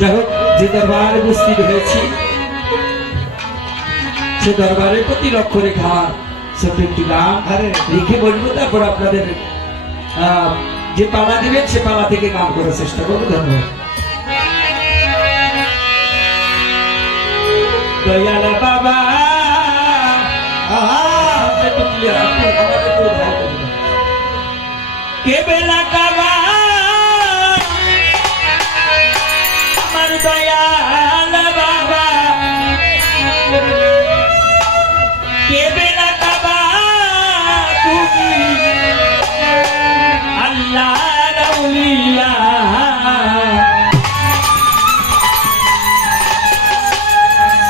যাই হোক যে দরবারে উপস্থিত হয়েছি সে দরবারের প্রতি লক্ষ্য রেখা একটি বলব তারপর আপনাদের যে পালা দেবেন সে পালা থেকে গান করার চেষ্টা করব। ধন্যবাদ। দয়াল বাবা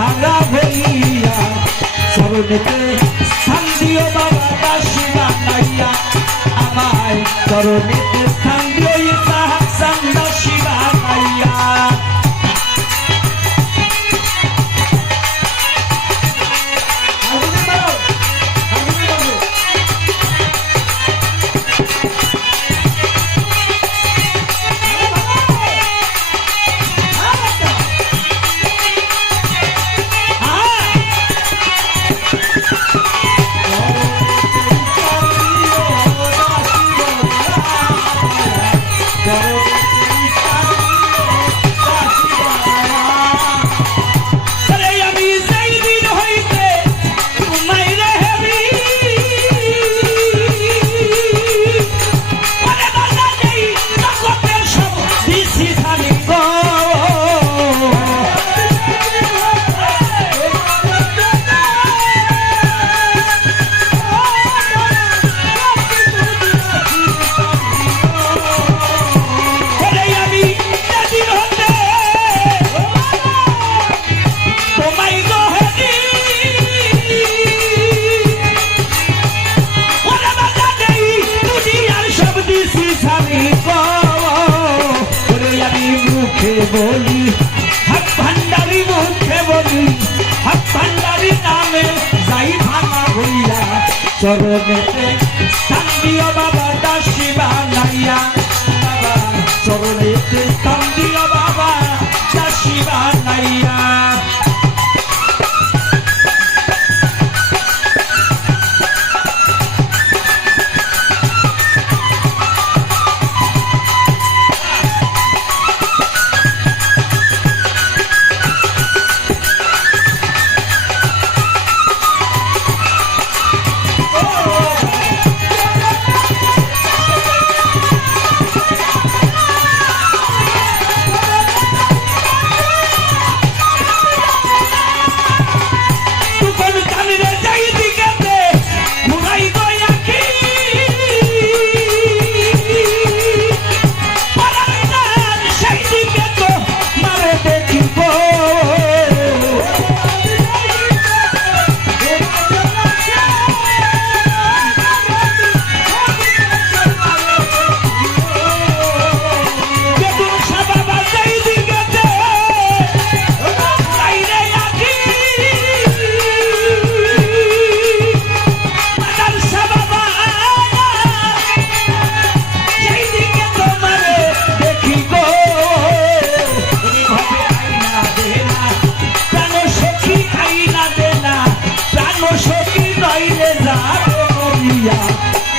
হারা হইয়া সরণেতে স্থান দিও বাবা দাসী বানাইয়া আমায় সরণেতে মুখে বলি, হাত ভান্ডারি মুখে বলি, হাত ভান্ডারি নামে যাই ভাঙা হইয়া। চরণেতে স্থান দিও বাবা।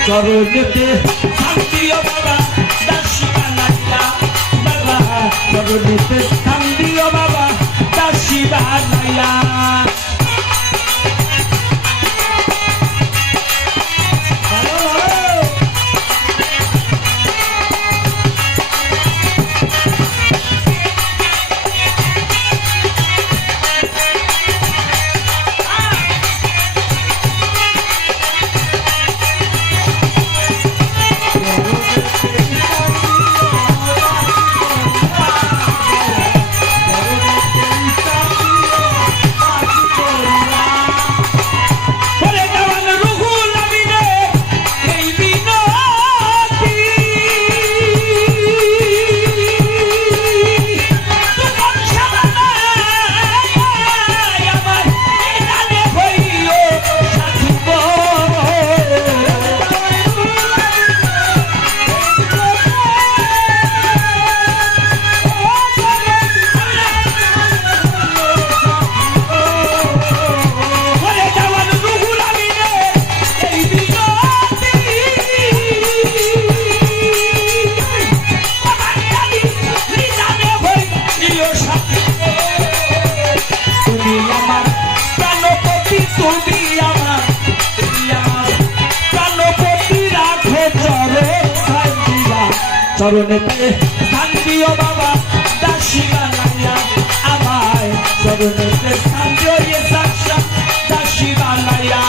চরণেতে শান্তি ও বাবা দাসী বানাইয়া বাবা। চরণেতে শান্তি ও বাবা দাসী বানাইয়া চরণেতে শান্তিও বাবা দাসী বানাইয়া আমায়। চরণেতে শান্তি ইয়ে সাক্ষা দাসী বানাইয়া